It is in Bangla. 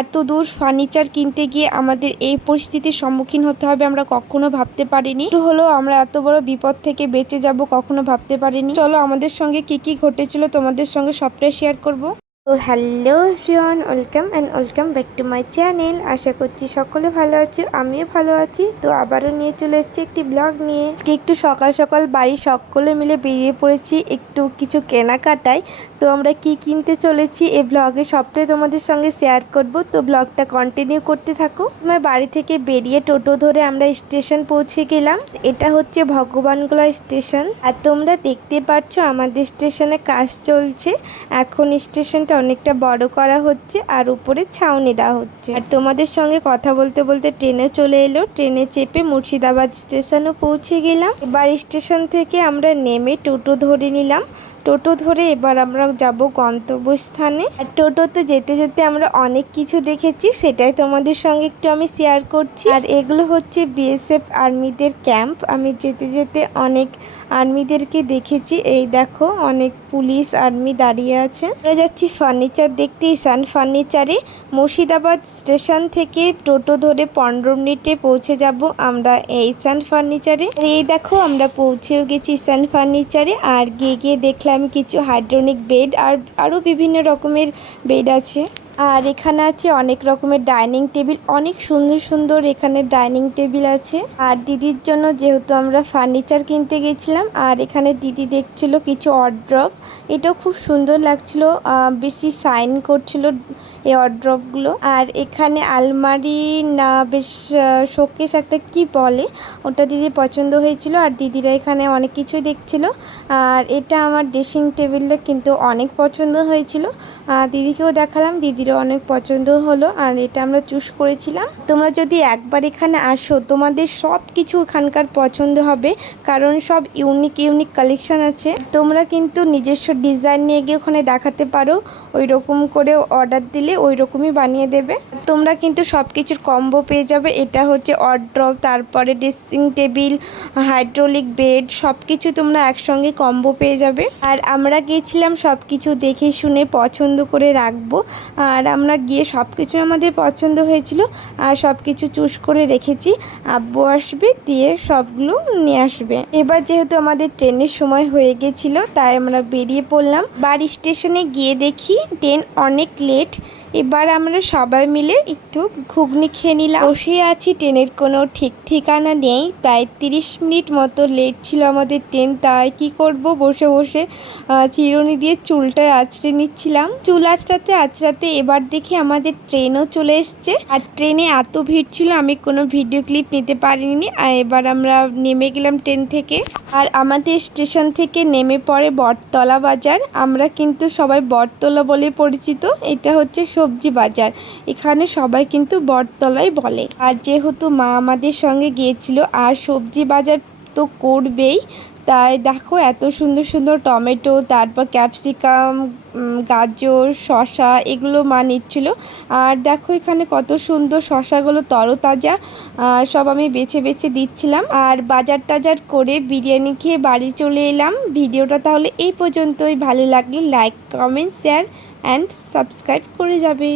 এত দূর ফার্নিচার কিনতে গিয়ে আমাদের এই পরিস্থিতির সম্মুখীন হতে হবে আমরা কখনো ভাবতে পারিনি। একটু হলেও আমরা এত বড় বিপদ থেকে বেঁচে যাব কখনো ভাবতে পারিনি। চলো আমাদের সঙ্গে কি ঘটেছিল তোমাদের সঙ্গে সবটাই শেয়ার করব। তো hello everyone, welcome back to my channel. আশা করছি সকলে ভালো আছো, আমিও ভালো আছি। তো আবারও নিয়ে চলে এসেছি একটি ব্লগ নিয়ে। আজকে একটু সকাল সকাল বাড়ির সকলে মিলে বেরিয়ে পড়েছি একটু কিছু কেনাকাটায়। তো আমরা কি কিনতে চলেছি এই ব্লগে সবটাই তোমাদের সঙ্গে শেয়ার করব। তো ব্লগটা কন্টিনিউ করতে থাকো। আমার বাড়ি থেকে বেরিয়ে টোটো ধরে আমরা স্টেশন পৌঁছে গেলাম। এটা হচ্ছে ভগবানগোলা স্টেশন। আর তোমরা দেখতে পাচ্ছ আমাদের স্টেশনে কাজ চলছে। এখন স্টেশনটা অনেকটা বড় করা হচ্ছে আর উপরে ছাউনি দেওয়া হচ্ছে। আর তোমাদের সঙ্গে কথা বলতে বলতে ট্রেনে চলে এলো। ট্রেনে চেপে মুর্শিদাবাদ স্টেশনও পৌঁছে গেলাম। এবার স্টেশন থেকে আমরা নেমে টোটো ধরে নিলাম। টোটো ধরে এবার আমরা যাব গন্তব্যস্থানে। আর টোটোতে যেতে যেতে আমরা অনেক কিছু দেখেছি, সেটাই তোমাদের সঙ্গে একটু আমি শেয়ার করছি। আর এগুলো হচ্ছে বিএসএফ আর্মিদের ক্যাম্প। আমি যেতে যেতে অনেক আর্মিদেরকে দেখেছি। এই দেখো অনেক পুলিশ আর্মি দাঁড়িয়ে আছে। আমরা যাচ্ছি ফার্নিচার দেখতে, ঈশান ফার্নিচারে। মুর্শিদাবাদ স্টেশন থেকে টোটো ধরে 15 মিনিটে পৌঁছে যাব আমরা এই ঈশান ফার্নিচারে। এই দেখো আমরা পৌঁছেও গেছি ঈশান ফার্নিচারে। আর গিয়ে দেখলাম কিছু হাইড্রোনিক বেড আর আরও বিভিন্ন রকমের বেড আছে। আর এখানে আছে অনেক রকমের ডাইনিং টেবিল, অনেক সুন্দর সুন্দর এখানে ডাইনিং টেবিল আছে। আর দিদির জন্য যেহেতু আমরা ফার্নিচার কিনতে গেছিলাম, আর এখানে দিদি দেখছিল কিছু ওয়ার্ড্রপ। এটাও খুব সুন্দর লাগছিল, বেশি শাইন করছিল এই ওয়ার্ড্রপগুলো। আর এখানে আলমারি না বেশ শোকেস একটা কি বলে, ওটা দিদি পছন্দ হয়েছিল। আর দিদিরা এখানে অনেক কিছুই দেখছিল। আর এটা আমার ড্রেসিং টেবিলটা কিন্তু অনেক পছন্দ হয়েছিল। দিদিকেও দেখালাম, দিদিরও অনেক পছন্দ হলো। আর এটা আমরা চুজ করেছিলাম। তোমরা যদি একবার এখানে আসো তোমাদের সব কিছু এখানকার পছন্দ হবে, কারণ সব ইউনিক কালেকশন আছে। তোমরা কিন্তু নিজস্ব ডিজাইন নিয়ে গিয়ে ওখানে দেখাতে পারো, ওই রকম করে অর্ডার দিলে ওই রকমই বানিয়ে দেবে। তোমরা কিন্তু সব কিছুর কম্বো পেয়ে যাবে। এটা হচ্ছে ওয়ার্ড্রপ, তারপরে ড্রেসিং টেবিল, হাইড্রোলিক বেড, সব কিছু তোমরা একসঙ্গে কম্বো পেয়ে যাবে। আর আমরা গিয়েছিলাম সব কিছু দেখে শুনে পছন্দ করে রাখবো। আর আমরা গিয়ে সব কিছু আমাদের পছন্দ হয়েছিল আর সব কিছু চুজ করে রেখেছি। আব্বু আসবে দিয়ে সবগুলো নিয়ে আসবে। এবার যেহেতু আমাদের ট্রেনের সময় হয়ে গেছিলো তাই আমরা বেরিয়ে পড়লাম। বাড়ি স্টেশনে গিয়ে দেখি ট্রেন অনেক লেট। এবার আমরা সবাই মিলে একটু ঘুগনি খেয়ে নিলাম। বসে আছি, ট্রেনের কোনো ঠিক ঠিকানা নেই। প্রায় 30 মিনিট মতো লেট ছিল আমাদের ট্রেন। তাই কি করব, বসে বসে চিরুনি দিয়ে চুলটায় আঁচড়ে নিচ্ছিলাম। চুল আঁচড়াতে এবার দেখি আমাদের ট্রেনও চলে এসছে। আর ট্রেনে এত ভিড় ছিল আমি কোনো ভিডিও ক্লিপ নিতে পারিনি। আর এবার আমরা নেমে গেলাম ট্রেন থেকে। আর আমাদের স্টেশন থেকে নেমে পড়ে বটতলা বাজার। আমরা কিন্তু সবাই বটতলা বলে পরিচিত। এটা হচ্ছে সবজি বাজার, এখানে সবাই কিন্তু বটতলাই বলে। আর যেহেতু মা আমাদের সঙ্গে গিয়েছিল আর সবজি বাজার তো করবেই, তাই দেখো এত সুন্দর সুন্দর টমেটো, তারপর ক্যাপসিকাম, গাজর, শসা এগুলো মা নিচ্ছিল। আর দেখো এখানে কত সুন্দর শসাগুলো তরতাজা, সব আমি বেছে বেছে দিচ্ছিলাম। আর বাজার টাজার করে বিরিয়ানি খেয়ে বাড়ি চলে এলাম। ভিডিওটা তাহলে এই পর্যন্তই। ভালো লাগলে like, comment, share and subscribe করে যাবে।